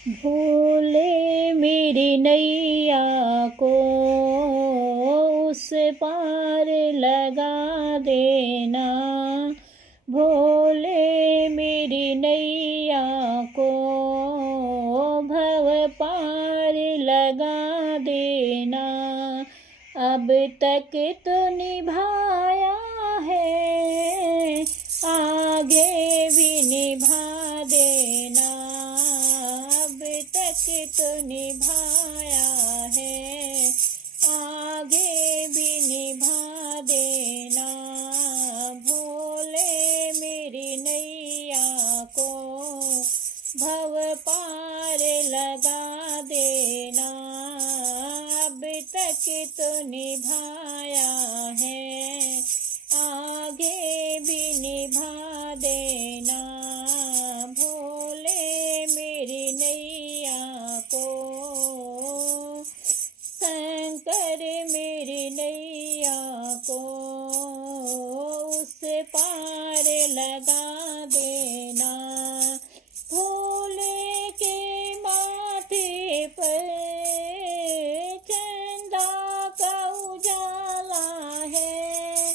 भोले मेरी नैया को उस पार लगा देना। भोले मेरी नैया को भव पार लगा देना। अब तक तो निभाया है, आगे भी निभा देना। अब तक तो निभाया है, आगे भी निभा देना। भोले मेरी नैया को भव पार लगा देना। अब तक तो निभाया है, आगे भी निभा देना। भोले मेरी नैया को शंकर मेरी नैया को उस पार लगा देना। भोले के माथे पर चंदा का उजाला है।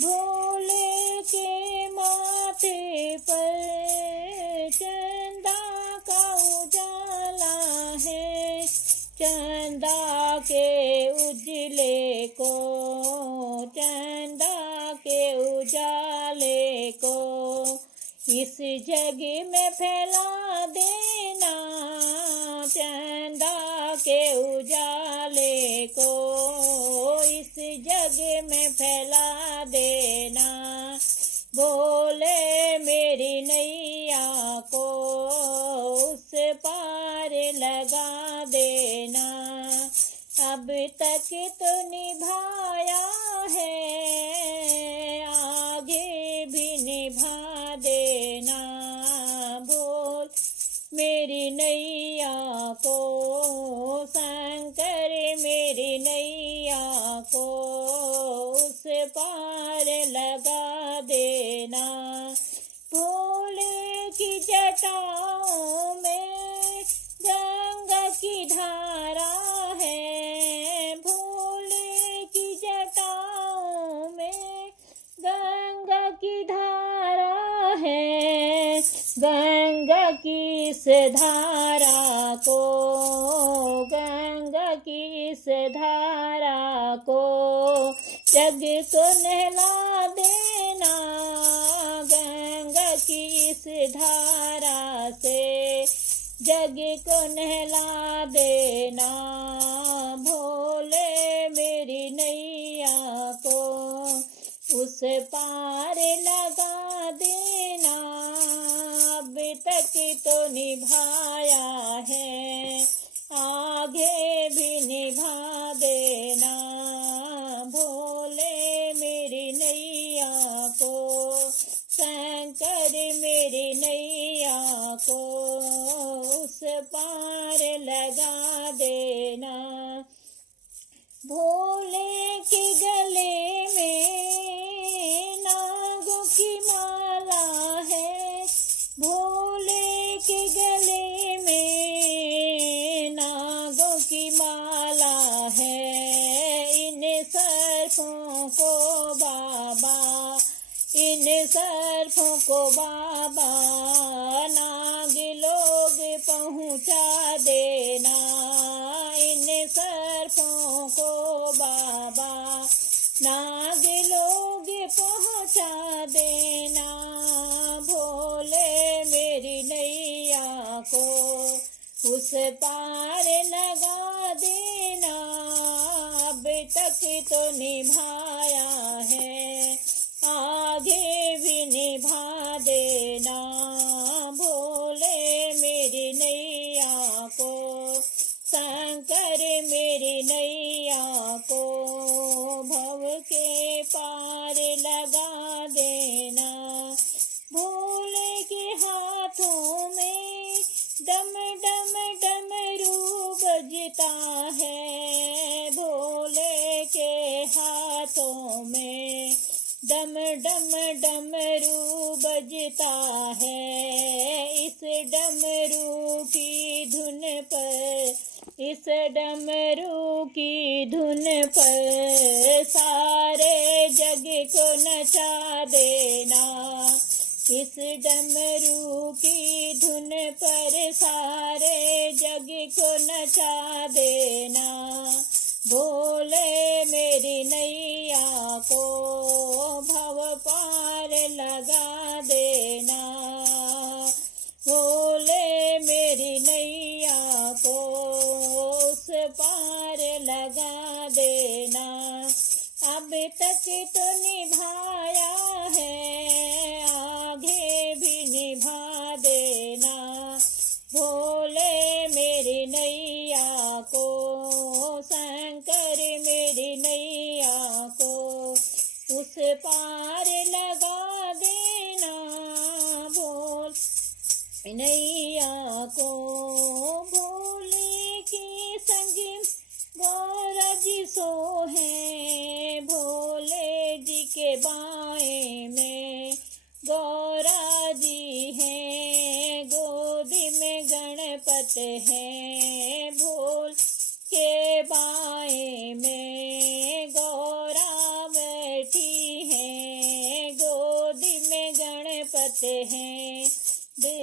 भोले के माथे पर चंदा का उजाला है। चंदा के उजले को, चंदा के उजाले को इस जग में फैला देना। चंदा के उजाले को इस जग में फैला देना। भोले मेरी नैया को उस पार लगा देना। अब तक तो निभाया है, आगे भी निभा देना। बोल मेरी नैया को शंकर मेरी नैया को उस पार लगा देना। भोले की जटाओं में गंगा की धारा है। भोले की जटाओं में गंगा की धारा है। गंगा की इस धारा को, गंगा की इस धारा को जग को नहला देना। गंगा की इस धारा से जग को नहला देना। भोले मेरी नैया को उस पार लगा देना। अब तक तो निभाया है, आगे भी निभा देना। भोले मेरी नैया को शंकर मेरी नैया को उस पार लगा देना। भोले के गले में नागों की माला है। भोले के गले में नागों की माला है। इन सर्पों को बाबा, इन सर्पों को बाबा नाग लोग पहुँचा देना। इन सर्पों को बाबा नाग लोग पहुँचा देना। भोले मेरी नैया को उस पार लगा देना। अब तक तो निभाया है, आगे भी निभा देना। भोले मेरी नैया को शंकर मेरी नैया को भव के पार लगा देना। भोले के हाथों में डम डम डमरू बजता है। भोले के हाथों में डम डम डमरू बजता है। इस डमरू की धुन इस डमरू की धुन पर सारे जग को नचा देना। इस डमरू की धुन पर सारे जग को नचा देना। भोले मेरी नैया को भव पार लगा देना। भोले मेरी नैया को उस पार लगा देना। अब तक तो निभाया है, आगे भी निभा देना। भोले मेरी नैया को, शंकर मेरी नैया को उस पार लगा देना। भोल नैया को भोले की संग गौरा जी सो है। भोले जी के बाएं में गौरा जी हैं, गोदी में गणपत है। भोल के बाएं में गौरा बैठी है, गोदी में गणपत है।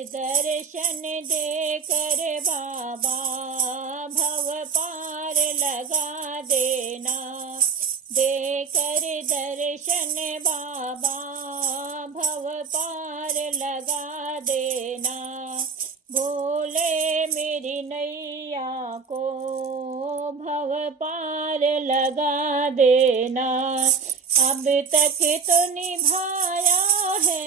दर्शन देकर बाबा भव पार लगा देना। देकर दर्शन बाबा भव पार लगा देना। भोले मेरी नैया को भव पार लगा देना। अब तक तो निभाया है,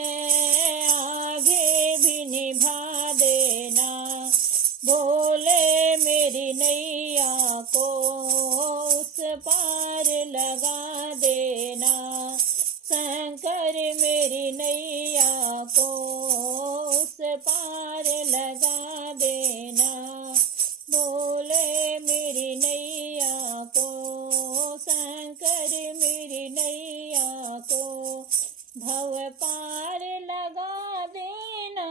आगे भी निभा देना। भोले मेरी नैया को उस पार लगा देना। शंकर मेरी नैया को उस पार लगा देना। भोले मेरी नैया को, शंकर मेरी नैया को भव पार लगा देना।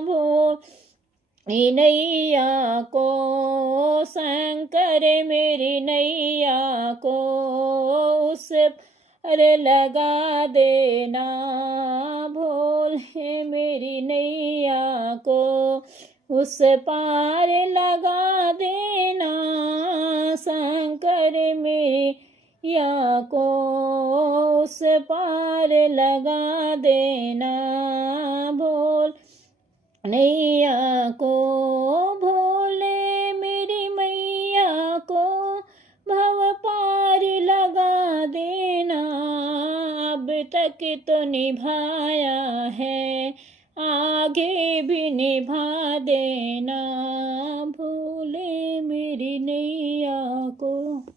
भोले नैया को, शंकर मेरी नैया को उस पार लगा देना। भोले मेरी नैया को उस पार लगा देना। शंकर मेरी या को उस पार लगा देना। भोल नैया को भोले मेरी मैया को भव पार लगा देना। अब तक तो निभाया है, आगे भी निभा देना। भोले मेरी नैया को।